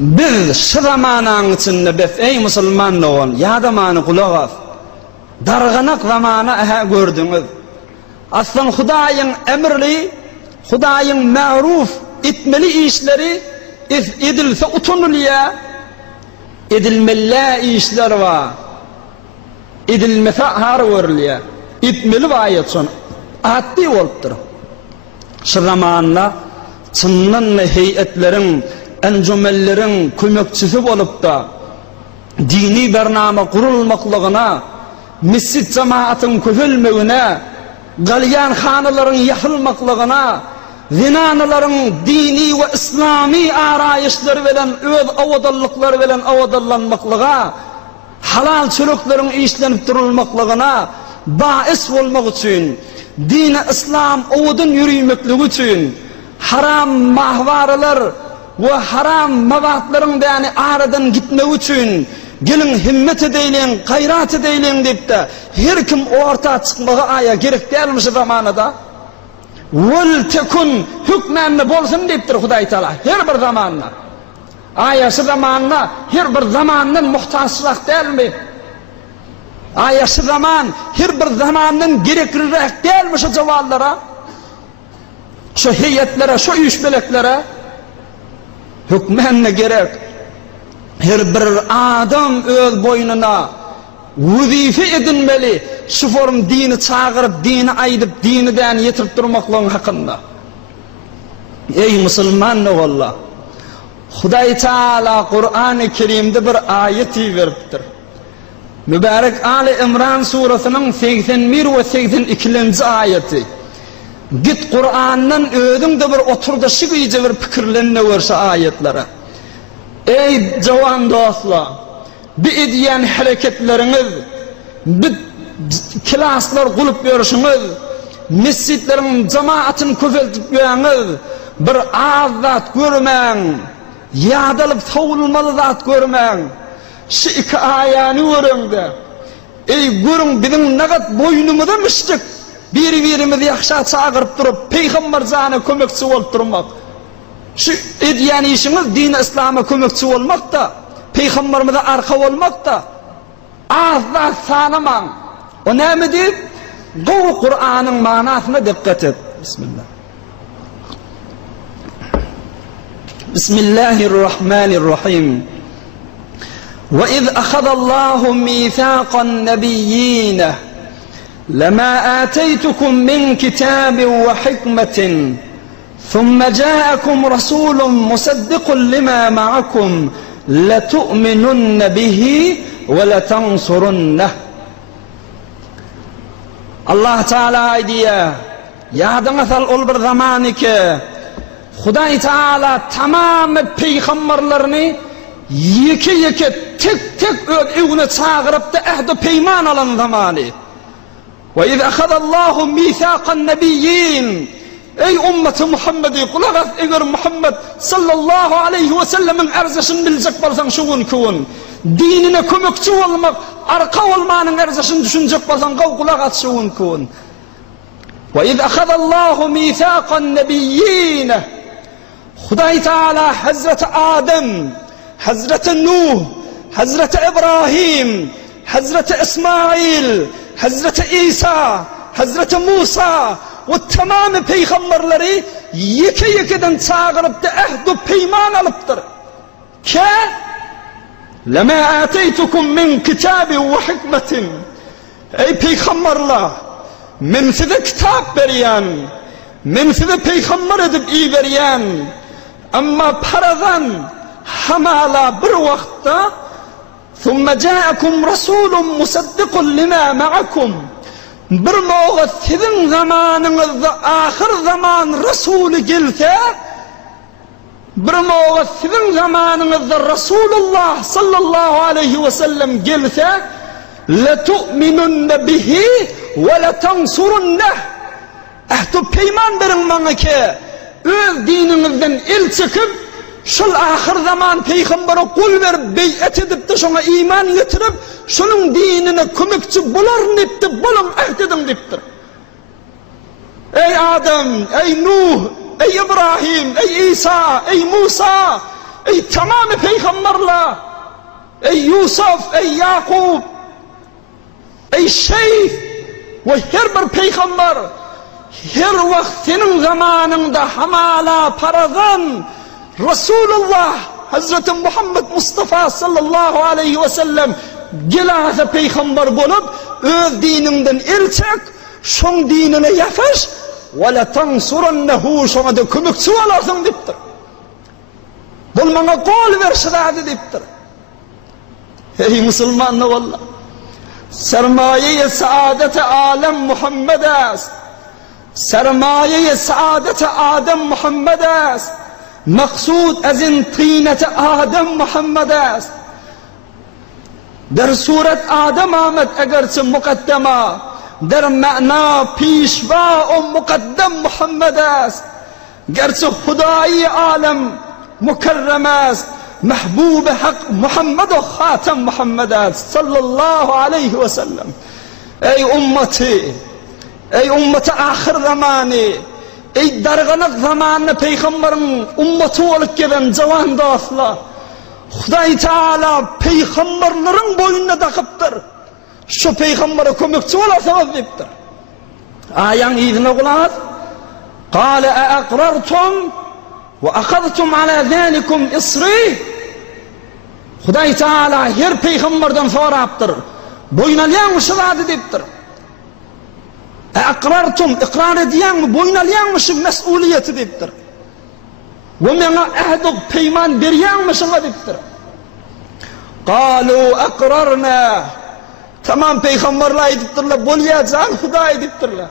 Biz şu zamanın içinde bes ey musulman oğul, ya zamanı kulağız. Darganak zamanı aha gördünüz. Aslan Hudaýyň emirli, Hudaýyň ma'ruf etmeli işleri edilse utunulya, edilmeli işler var. Edilmese har görülýär. Etmeli bayat son atdy bolupdyr. Şu zamanla çyndan heyetlerin, encümellerin kömekçisi bolup da dini bernama kurulmaklygyna, mescid cemaatyň köpelmegine, galyan hanaların yahılmaklygyna, zinanaların dini ve islami araýyşlary bilen öz awadalyklary bilen awadallanmaklyga, halal çörüklerin işlenip durulmaklygyna bais bolmak üçin, dini İslam owudun ýürüýmekligi üçin, haram mahwaralar ve haram mavatlaryň yani aradan gitmek üçin gelin himmet edeýin, gayrat edeýin diýip de her kim orta çykmagy aya gerek dälmi şu zamanada? Wal tekun hükmänne bolsun diýipdir Hudaý Taala her bir zamanna. Aya şu zamanna her bir zamandan muhtaçlyk dälmi? Aya şu zaman her bir zamandan gerekliräk dälmi şu jawallara? Şu heyetlere, şu üýüşmeleklere hükmänne gerek. Her bir adam öz boynuna wüzife edinmeli. Şu form dini çağırıp, dini aýdyp, diniden yetirip durmaklygyň hakynda. Ey musulman oğullar, Hudaý Taala Kur'an-ı Kerimde bir ayeti beripdir. Mübarek Ali İmran surasynyň 81 we 82-nji ayeti. Git Kur'an'dan özüňde bir oturda şiýje bir pikirlenme görse ayetlere. Ey jawan dostlar, bi edýän hareketleriniz, bi klaslar gulyp berişiňiz, mescidleriň cemaatyny köpeltip ýöňiz, bir azat görmäň, ýadalyp sowulmaly zat görmäň. Şu iki aýany görüňde. Ey görüň biziň nagat boýnumyza müşrik bir-birimizi ýakşa çağırıp durup peýgamber zana kömekçi bolup durmak. Şu edýän işiňiz din İslam'a kömekçi bolmak da, peýgamberimize arka bolmak da azat sanamaň. O näme diýip? Bu Kur'anyň manasyna dikkat et. Bismillah. Bismillahirrahmanirrahim. وَإِذْ أَخَذَ اللَّهُ مِيثَاقَ النَّبِيِّينَ لَمَا آتَيْتُكُم مِّن كِتَابٍ وَحِكْمَةٍ ثُمَّ جَاءَكُمْ رَسُولٌ مُصَدِّقٌ لِمَا مَعَكُمْ لَتُؤْمِنُنَّ بِهِ وَلَتَنْصُرُنَّهُ. Allah Teala diýär, ýadyňyza ol bir zaman ki Hudaý Taala tamam peýgamberlerini yeke tek öz evine çağırıp da ehdi peyman alan zamanı. Ve iz ahadallahu mithaqan nebiyyin. Ey ümmeti Muhammed'i kulak as, eger Muhammed sallallahu aleyhi ve sellemin erzasını bilecek bolsan şu gün dinine kömekçi olmak, arka olmanın erzasını düşünecek bolsan kulak as şu gün. Ve iz ahadallahu mithaqan nebiyyin. Hudaý Taala Hazreti Adem, Hazreti Nuh, Hazreti İbrahim, Hazreti İsmail, Hazreti İsa, Hazreti Musa ve tamamı peygamberleri yekeden çağırıp da ehdu peyman alıptır. Ke lema ateytukum min kitabin ve hikmetin. Ey peygamberler, men size kitap berýän, men size peygamber edip iyi berýän, amma paradan hamala bir wagtda thumma ja'akum rasulun musaddiqun lima ma'akum. Bir mawgat sizin zamanınızda ahir zaman Resulü gelse, bir mawgat sizin zamanınızda Resulullah sallallahu aleyhi ve sellem gelse, letu'minunne bihi ve letansurunne. Ehtu peyman berin bana ki öz dininizden el çekip şol ahir zaman peygambere kul verip bey'et edip de şuna iman getirip şunun dinine kömekçi bolaryn diýipdi, bolun ahdedin diýipdir. Ey Adem, ey Nuh, ey İbrahim, ey İsa, ey Musa, ey tamamı peygamberler, ey Yusuf, ey Yakup, ey Şeyh ve her bir peygamber her vaktinin zamanında hamala paradan Resulullah Hazreti Muhammed Mustafa sallallahu aleyhi ve sellem gelahı peygamber bulup öz dininden elçek şon dinine yafaş ve la tansurannehu şona da kömekçi olasın diptir. Bulmana kol verşiladı diptir. Ey Müslüman valla sermaye-i saadet-i alem Muhammed est. Sermaye-i saadet-i Adem Muhammed est. Maksud azin tînet-i Adem Muhammed est. در صورت آدم آمد اگرچه مقدمه در معنا پیشوا و مقدم محمد است گرچه خدای عالم مکرم است محبوب حق محمد و خاتم محمد است صلی الله علیه و سلم. ای امتی، ey ümmeti ahir zamanı, ey dargınık zamanı peygamberin ümmeti olup gelen cavan dostlar, Huday Teala peygamberlerin boynuna takıptır. Şu peygambere kömekçi olasınız deyiptir. Ayan izine kulağız. Kale e'akrartum ve akadtum ala zalikum isri. Huday Teala her peygamberden soraptır. Boyunalayan mışıladı deyiptir. E'akrartum, ikrar ediyen mi, boyunalayan mışın mesuliyeti deyiptir. Ve mena ehdu peyman beriyen mışın deyiptir. Kalu akrarna. Tamam peygamberler ediptirler, bolyacağın Huda ediptirler.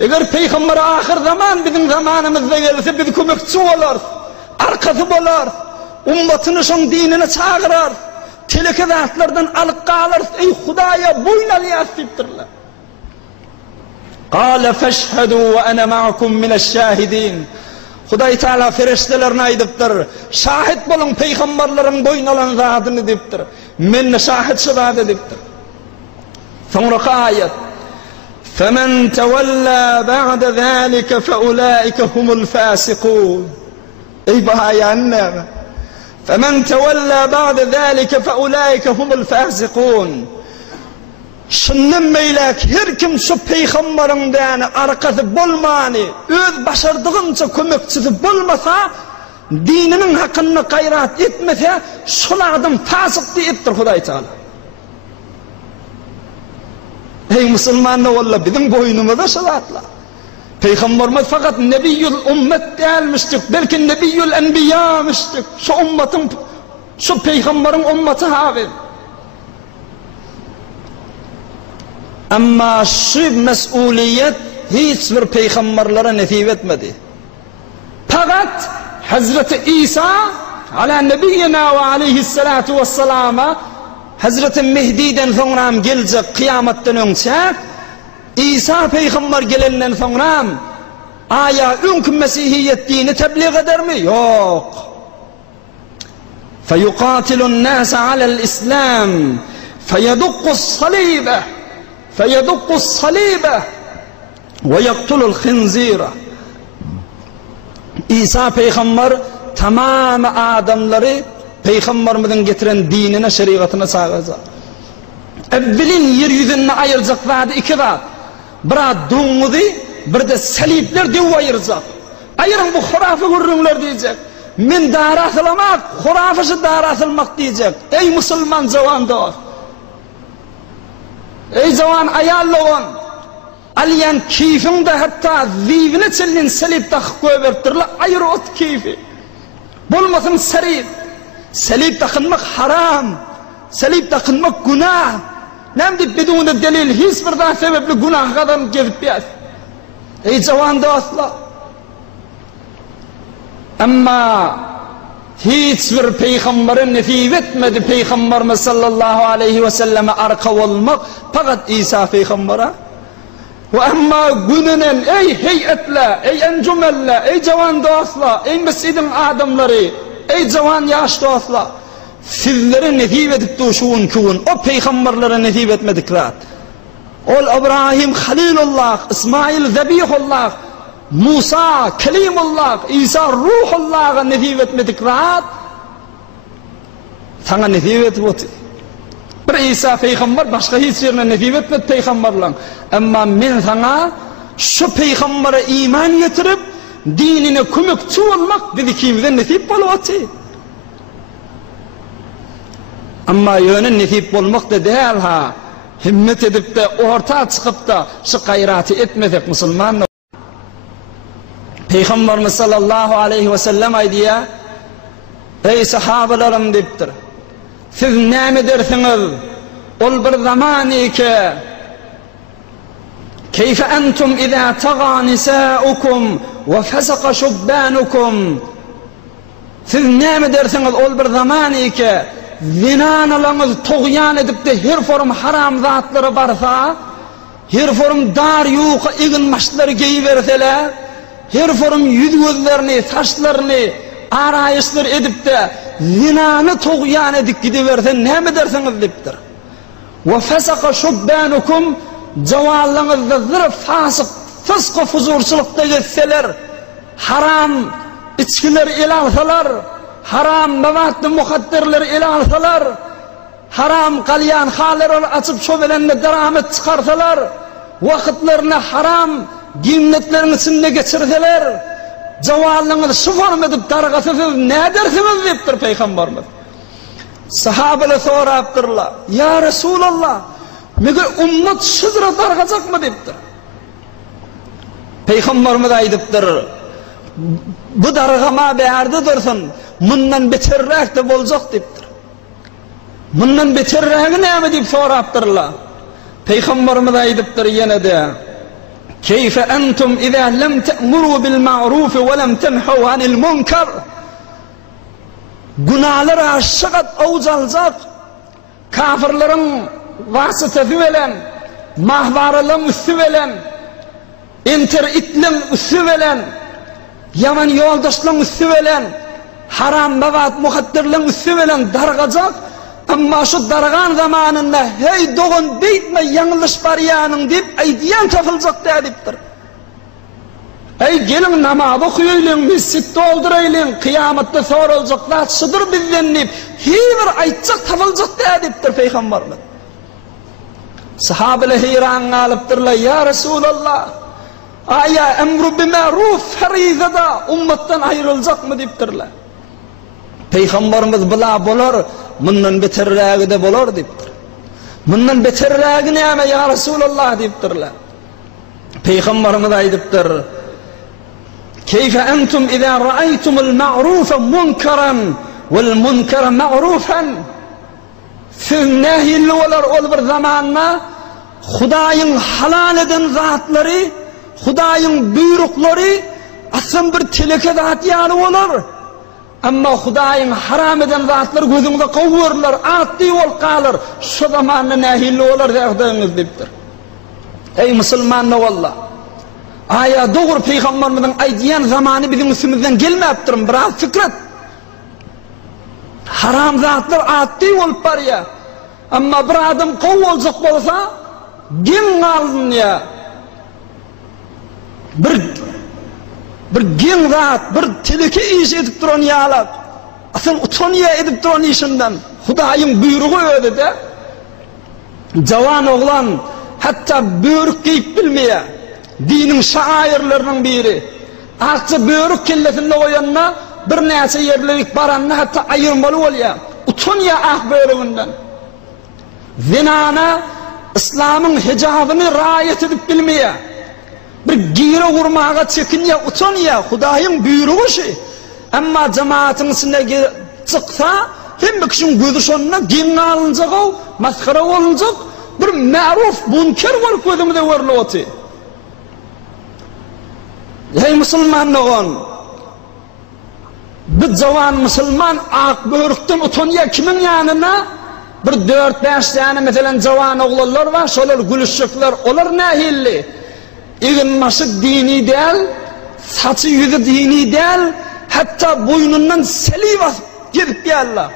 Eğer peygamber ahir zaman bizim zamanımızda gelirse biz kömekçi olur, arkası olur, ümmetini şun dinine çağırır, telekezatlardan alıp kalır, ey Huda'ya boynalayas ediptirler. Kale feşhedû ve ene ma'akum mineşşâhidîn. Huday Teala feriştelerine ediptir, şahit bulun peygamberlerin boynalan zatını ediptir, men şahit şıbat ediptir. Sonraki ayet فَمَنْ تَوَلَّى بَعْدَ ذَٰلِكَ فَأُولَٰئِكَ هُمُ الْفَاسِقُونَ. Ey bahayanne فَمَنْ تَوَلَّى بَعْدَ ذَٰلِكَ فَأُولَٰئِكَ هُمُ الْفَاسِقُونَ. Şundan meylek her kim şu peygamberinden arkası bulmanı, öz başardığınca kömekçisi bulmasa, dininin hakkını gayret etmese, şulardan fasık deyiptir Huday Teala. Ey Müslümanlar valla bizim boynumuza şılatla. Peygamberimiz fakat Nebiyyül ümmet değilmiştik, belki Nebiyyül enbiyamıştık. Şu ümmetin, şu peygamberin ümmeti abi. Ama şu mesuliyet hiçbir peygamberlere nasip etmedi. Fakat Hazreti İsa ala nebiyyina ve aleyhissalatu vesselama Hazreti Mehdi'den sonra gelecek kıyametten önce İsa peygamber gelenden sonra aya ünk mesihiyet dini tebliğ eder mi? Yok. Feyuqatilu n-nâse alel-islam feyedukkus-salîbe ve yaktulul-khinzîre. İsa peygamber tamamı adamları peygamberimizin getiren dinine, şeriatına sağlayacak. Evvelin yeryüzüne ayıracaklardı iki zat. Bir doğumuzu, bir de salipler diye ayıracak. Ayırın bu hurafe vururlar diyecek. Min daratılmak, hurafesi daratılmak diyecek. Ey Müslüman cavan dost. Ey cavan ayallığın. Aliyan keyfinde hatta zivine çellin salip takıp koyvertirler. Ayır ot keyfi. Bulmasın sarip. Salip takınmak haram. Salip takınmak günah. Nem deyip bidun delil hiçbir daha sebepli günah kadar gezip biyaz. Ey cavan dostlar. Ama hiçbir peygamberin nasip etmedi peygamberimiz sallallahu aleyhi ve selleme arka olmak fakat İsa peygambere. Ve amma gününün ey heyetler, ey encümeller, ey cavan dostlar, ey mescidin adamları, ey cavan yaş dostlar, sizlere nasip edip duşuğun kuvun, o peygamberlere nasip etmedikler. Ol İbrahim Halilullah, İsmail Zebihullah, Musa Kelimullah, İsa Ruhullah'a nasip etmedikler. sana nesip etip otur. Bir İsa peygamber başka hiç yerine nesip etmedi peygamberler. Ama men sana şu peygambere iman getirip dinine kömekçi olmak bizi kimden nesip bolup otur. Amma yönün nesip olmak da değil ha. Himmet edip de orta çıkıp da şu gayrati etmesek Müslüman. Peygamberimiz sallallahu aleyhi ve sellem aydiya, ey sahabalarım deyiptir. Siz näme dersiniz? Ol bir zamani ki keyfe entum iza taga nisaukum ve fesaka şubbanukum. Siz näme dersiniz? Ol bir zamani ki zinanalarınız toğyan edip de her form haram zatları varsa, her form dar yuqa igin maşları giyiverseler, her form yüz gözlerini, saçlarını arayışlar edip de zinanı toğyan edip gidiversen näme dersiniz deyiptir. Ve fesaka şubbanukum, cavallarınızda zırh fasık, fıskı fuzurçulukta geçseler, haram içkiler ele alsalar, haram mevatlı muhaddirler ele alsalar, haram kalyan haları açıp şöbelenle deramet çıkarsalar, vakitlerini haram giyimletlerin içinde geçirseler, cavallarınızı şu form edip dargasısız ne dersiniz deyiptir Peygamberimiz. Sahabeler soraptırlar, ya Resulallah, mege ummet şıdra dargacak mı deyiptir. Peygamberimiz aydıptır, bu dargama beğerdi dursun, bundan beterrak da bolacak deyiptir. Bundan beterrak näme deyip soraptırlar. Peygamberimiz aydıptır yine de, keyfe entum iza lem te'muru bil ma'ruf ve lem tenhu anil munkar. Günahlar aşıkat avcalacak, kafirlerin vasıtası bilen, mahvaralın üstü bilen, internetin üstü bilen, yaman yoldaşlığın üstü bilen, haram mevat muhaddirliğin üstü bilen dargacak. Ama şu dargan zamanında hey doğun deyitme yanlış baryanın deyip aydiyan tapılacak deyiptir. Ey gelin namaz okuyayım, mescid doldurayım, kıyamette sorulacaklar, şudur bizden deyip hiçbir aytacak tapılacak deyiptir Peygamberimiz. Sahabeler heyran alıptırlar, ya Resulallah, aya emru bima'ruf farizada ummetten ayrılacak mı deyiptirler. Peygamberimiz bila bolar, bundan beterragi de bolar deyiptir. Bundan beterragi näme ya Resulallah deyiptirler. Peygamberimiz aydıptır, keyfe entum iza ra'aytumul ma'rufa munkaran vel munkara ma'rufan. Siz nehilli olar ol bir zamanna Hudaýyň halal eden zatları, Hudaýyň buyrukları aslan bir teleke zat ýaly bolar. Amma Hudaýyň haram eden zatlar gözüňizde gowurlar, atdy bol galar. Şu zamanda nehilli olar degdiňiz deyipdir. Ey musulmanlar wallah, aya doğru Peygamberimizin aydiyan zamanı bizim üstümizden gelmeptir, biraz fikret. Haram zatlar atdy bolup barya. Amma bir adam gowuljak bolsa, gem alın ya. Bir gem zat, bir teleke iş edip duran ýalap. Asıl utanya edip duran işinden. Hudaýyň buyrugy öde de. Jawan oglan hatta börük giyip bilmeýär. Dinin şairlerinin biri. Akça börük kellesinde koyanna bir näçe yerlik baranna hatta ayırmalı bolýar. Utanya ah börüginden. Zinana İslam'ın hicabını riayet edip bilmeýär. Bir giyre vurmağa çekinýär, utanýar. Hudaýyň buyrugy şey. Amma cemaatyň içinde çyksa, hemme kişiň gözü şonuna gem alınjak, maskara bolunjak, bir ma'ruf munkar bolup gözümde görülip otur. Ey musulmanlar, bir jawan musulman ak börükden utanýar kimin ýanyna? Bir 4-5 tane meselen jawan oglanlar var, şolar gülüşjekler, olar nähilli. Egin maşyk dini del, saçy yüzü dini del, hatta boynundan selib gelip ýallar.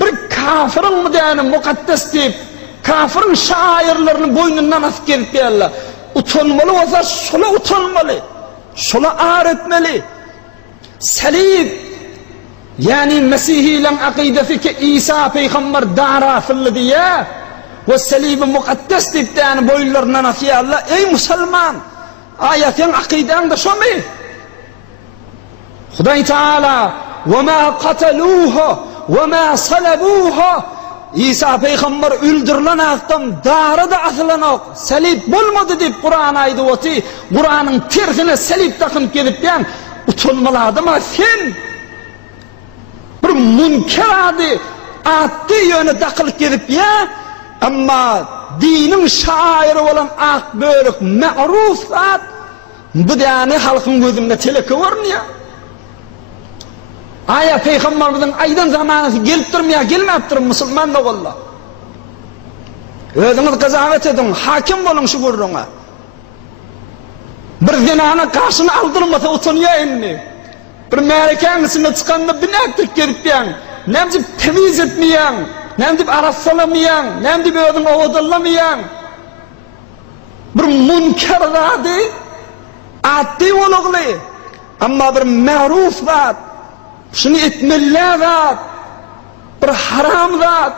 Bir kafirin mi diýeni mukaddes diýip, kafirin şairlerini boynundan asıp gelip ýallar. Utanmaly bolsa şola utanmaly, şola ar etmeli. Selib Yani Mesihiylen akidesi ki İsa peygamber darafıllı diye ve selib-i mukaddes deyip yani boylarına nasiyalla. Ey Müslüman, ayetin akiden de şu mu? Huday Teala وَمَا قَتَلُوهُ وَمَا صَلَبُوهُ İsa peygamber öldürülen aktam darı da asılanak selib bulmadı deyip Kur'an aydı oti Kur'an'ın terhine selib takınıp gelip yani utulmalı mı sen bir münker adı attı yönü takılıp gelip ya ama dinin şairi olan ak börük ma'ruf at bu yani halkın gözünde teleki var mı ya? Aya peygamberimizin aydan zamanı gelip durmaya gelmeyip durun Müslüman da valla. Özünüz kazavet edin, hakim olun şu gurruna. Bir zinana karşını aldırmasa utanıyor inni. Bir melekenin içinde çıkanında binektik gelip yani. Nem deyip temiz etmeyen, nem deyip arassalamayan, nem deyip özün ovadallamayan. Bir münker adı, addi oğlu. Ama bir ma'ruf zat. Şunu etmeliler zat, bir haram zat,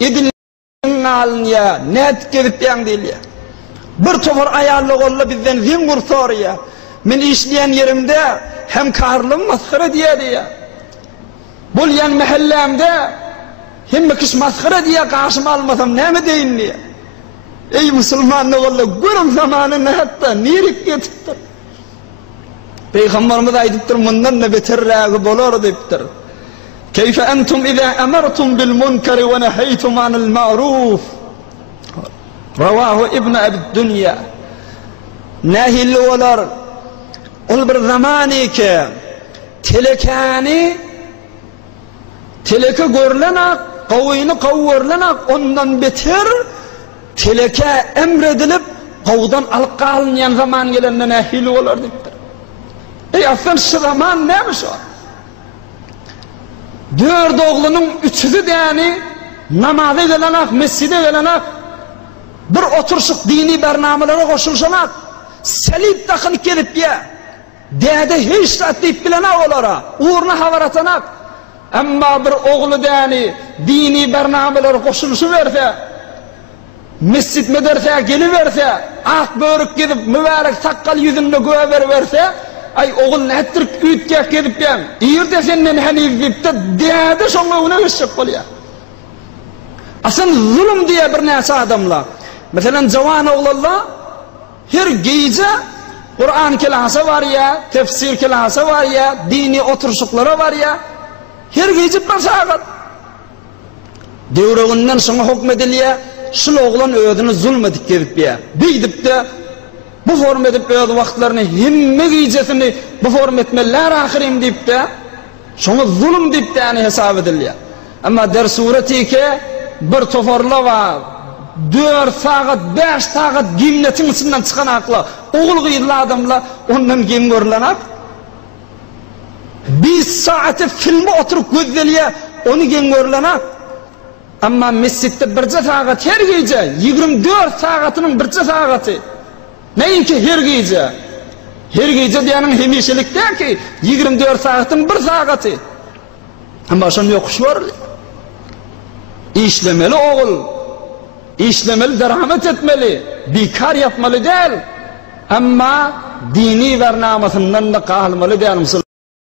edilin alın ya, net gelip yan değil ya. Bir tofar ayarlı oğlu bizden zingur sor ya. Men işleyen yerimde hem karlım maskara diyedi ya. Bul yan mahallemde hem kış maskara diye karşıma almasam ne mi deyin diye. Ey Müslüman oğlu, görüm zamanını hatta nirik getirtir. Peygamberimiz aydıptır bundan ne beterragi bolar deyiptir. Keyfe entum iza emertum bil munkari ve nehaytum anil ma'ruf. Ravahu İbn Abi Dünya. Nehilli olar. Ol bir zamani ki telekani teleke görlenak, kavuyunu kavurlenak ondan beter teleke emredilip kavdan alıp alınyan zaman gelende nehilli olar deyiptir. Ey aslan şu zaman neymiş o? Dört oğlunun üçüzü de yani namazı gelenek, mescide gelenek, bir oturuşuk dini bernamelere koşulsanak, selib takın gelip ya, dede hiç saat deyip bilenek olara, uğruna havaratanak, ama bir oğlu de yani dini bernamelere koşulsu verse, mescid mederse geliverse, ak börük gidip mübarek sakkal yüzünde göğe verse, ay oğul nettir ütke gidip yan. İyirde senden hani vipte dede sonra ona hışık ol ya. Aslında zulüm diye bir neyse adamla. Mesela cavan oğlalla her gece Kur'an kelası var ya, tefsir kelası var ya, dini oturuşukları var ya. Her gece bir saat. Devreğinden sonra hükmediliye şu oğlan ödünü zulmedik gidip ya. Bidip de bu form edip öz vaktlarını himme giycesini bu form etmeler ahirim deyip de şunu zulüm deyip de yani hesap ediliyor. Ama der sureti ki bir tofarla var 4 saat 5 saat gimnetin içinden çıkan akla oğul gıyırlı adamla ondan gim görülenek 1 saati filmi oturup gözleliye onu gim görülenek ama mescitte bir saat her gece 24 saatinin bir saati neyin ki her gece diyenin hemişelikte ki 24 saatin bir saati ama şunu yokuş var işlemeli oğul işlemeli derhamet etmeli bikar yapmalı değil ama dini vernamasından da kalmalı değil